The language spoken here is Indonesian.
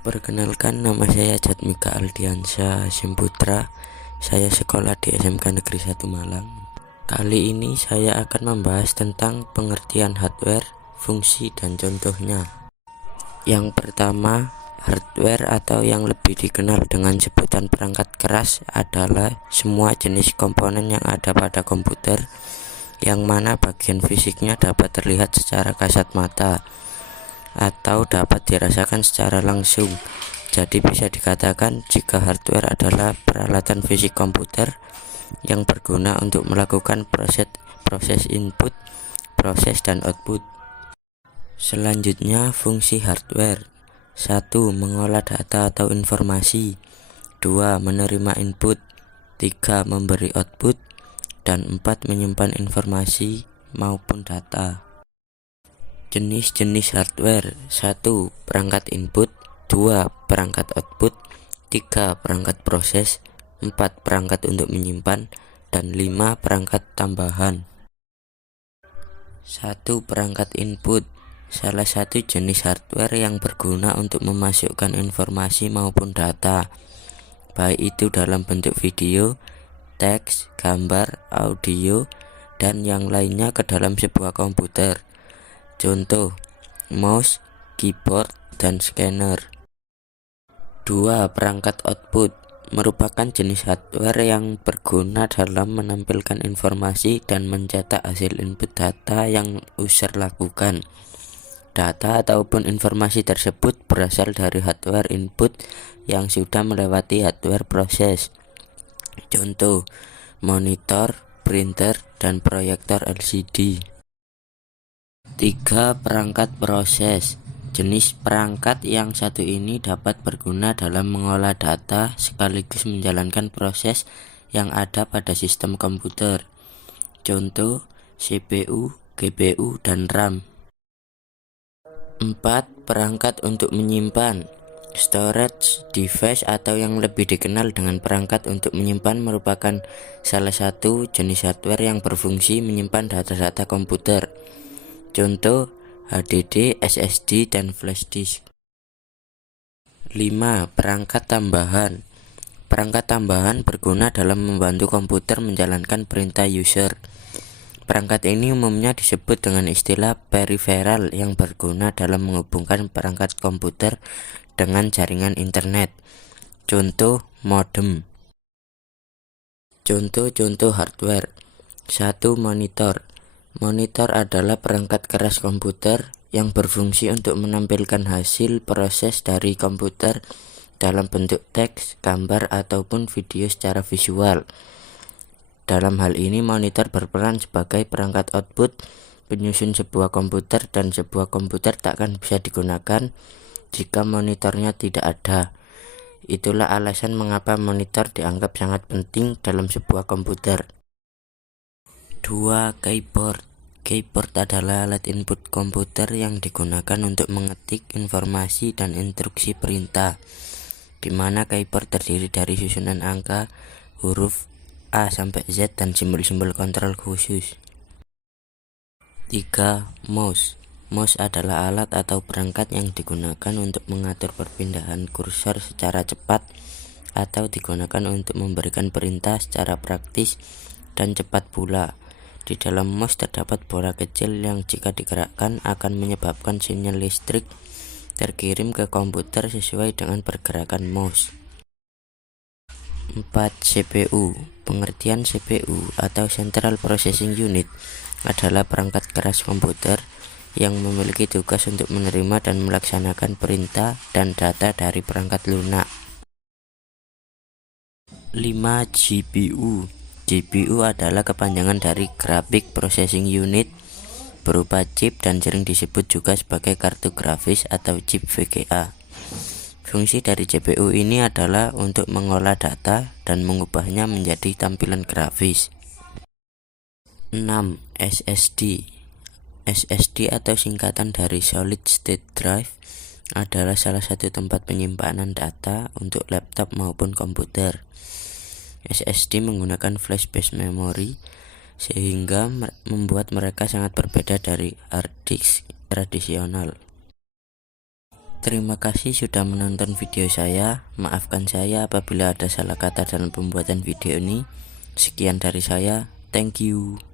Perkenalkan, nama saya Jatmika Aldiansyah Simputra. Saya sekolah di SMK Negeri 1 Malang. Kali ini saya akan membahas tentang pengertian hardware, fungsi, dan contohnya. Yang pertama, hardware atau yang lebih dikenal dengan sebutan perangkat keras adalah semua jenis komponen yang ada pada komputer, yang mana bagian fisiknya dapat terlihat secara kasat mata atau dapat dirasakan secara langsung. Jadi bisa dikatakan jika hardware adalah peralatan fisik komputer yang berguna untuk melakukan proses input, proses dan output. Selanjutnya, fungsi hardware. 1. Mengolah data atau informasi. 2. Menerima input. 3. Memberi output. Dan 4. Menyimpan informasi maupun data. Jenis-jenis hardware. 1. Perangkat input. 2. Perangkat output. 3. Perangkat proses. 4. Perangkat untuk menyimpan. Dan 5. Perangkat tambahan. 1. Perangkat input. Salah satu jenis hardware yang berguna untuk memasukkan informasi maupun data, baik itu dalam bentuk video, teks, gambar, audio, dan yang lainnya ke dalam sebuah komputer. Contoh, mouse, keyboard, dan scanner. 2. Perangkat output merupakan jenis hardware yang berguna dalam menampilkan informasi dan mencetak hasil input data yang user lakukan. Data ataupun informasi tersebut berasal dari hardware input yang sudah melewati hardware proses. Contoh, monitor, printer, dan proyektor LCD. 3. Perangkat proses. Jenis perangkat yang satu ini dapat berguna dalam mengolah data sekaligus menjalankan proses yang ada pada sistem komputer. Contoh, CPU, GPU, dan RAM. 4. Perangkat untuk menyimpan. Storage device atau yang lebih dikenal dengan perangkat untuk menyimpan merupakan salah satu jenis hardware yang berfungsi menyimpan data-data komputer. Contoh, HDD, SSD, dan flash disk. 5. Perangkat tambahan. Perangkat tambahan berguna dalam membantu komputer menjalankan perintah user. Perangkat ini umumnya disebut dengan istilah peripheral yang berguna dalam menghubungkan perangkat komputer dengan jaringan internet. Contoh, modem. Contoh-contoh hardware. 1. Monitor. Monitor adalah perangkat keras komputer yang berfungsi untuk menampilkan hasil proses dari komputer dalam bentuk teks, gambar, ataupun video secara visual. Dalam hal ini, monitor berperan sebagai perangkat output penyusun sebuah komputer, dan sebuah komputer takkan bisa digunakan jika monitornya tidak ada. Itulah alasan mengapa monitor dianggap sangat penting dalam sebuah komputer. 2. Keyboard. Keyboard adalah alat input komputer yang digunakan untuk mengetik informasi dan instruksi perintah, di mana keyboard terdiri dari susunan angka, huruf A sampai Z, dan simbol-simbol kontrol khusus. 3. Mouse. Mouse adalah alat atau perangkat yang digunakan untuk mengatur perpindahan kursor secara cepat atau digunakan untuk memberikan perintah secara praktis dan cepat pula. Di dalam mouse terdapat bola kecil yang jika digerakkan akan menyebabkan sinyal listrik terkirim ke komputer sesuai dengan pergerakan mouse. 4. CPU. Pengertian CPU atau Central Processing Unit adalah perangkat keras komputer yang memiliki tugas untuk menerima dan melaksanakan perintah dan data dari perangkat lunak. 5. GPU. GPU adalah kepanjangan dari Graphic Processing Unit, berupa chip dan sering disebut juga sebagai kartu grafis atau chip VGA. Fungsi dari GPU ini adalah untuk mengolah data dan mengubahnya menjadi tampilan grafis. 6. SSD. SSD atau singkatan dari Solid State Drive adalah salah satu tempat penyimpanan data untuk laptop maupun komputer. SSD menggunakan flash based memory sehingga membuat mereka sangat berbeda dari hard disk tradisional. Terima kasih sudah menonton video saya. Maafkan saya apabila ada salah kata dalam pembuatan video ini. Sekian dari saya. Thank you.